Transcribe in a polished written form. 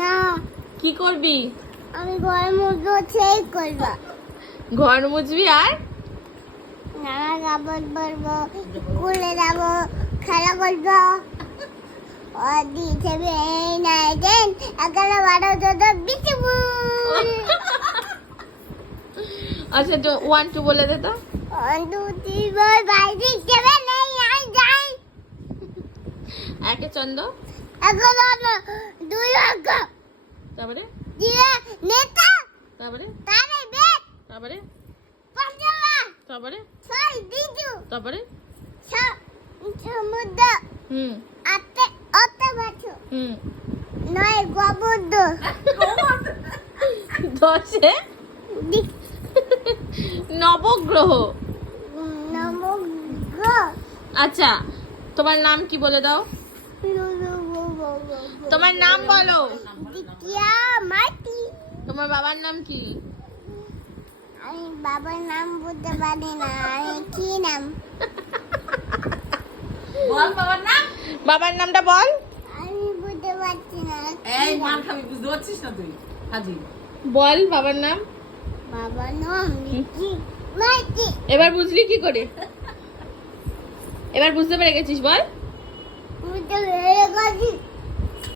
না। কি করবি? আমি ঘর মুছবো, সেই করবো। ঘর মুছবি আর নানা কাপড় পরবো, স্কুলে যাবো, খেলা করবো। ও দিয়েছে এই নাই দেন 11, 12, 14 বিচবু। আচ্ছা তো 1 2 বলে দে তো। 1 2 3 4 5 6 7 8 9 10। একে চন্দ, 11 2 অঙ্ক। তারপরে দিয়ে নেতা, তারপরে তারে বেট, তারপরে পাঞ্জাবা, তারপরে 6 বিজু, তারপরে 7 সমুদ্র, হুম 8 অত বাছু, হুম 9 গোবর্ধ, 10 নবগ্রহ। নমগ্র। আচ্ছা তোমার নাম কি বলে দাও? তোমার নাম বলো। দিকিয়া মাটি। তোমার বাবার নাম কি? আমি বাবার নাম বলতে পারি না, আমি কি নাম? বল বাবার নাম। বাবার নামটা বল। আমি বলতে পারছি না। এই মার খাবি, বুঝতে পারছিস না তুই? হাজি বল বাবার নাম। বাবার নাম দিকি মাটি। এবার বুঝলি কি করে? এবার বুঝতে পেরে গেছিস বল। বুঝতে পেরে গেছি।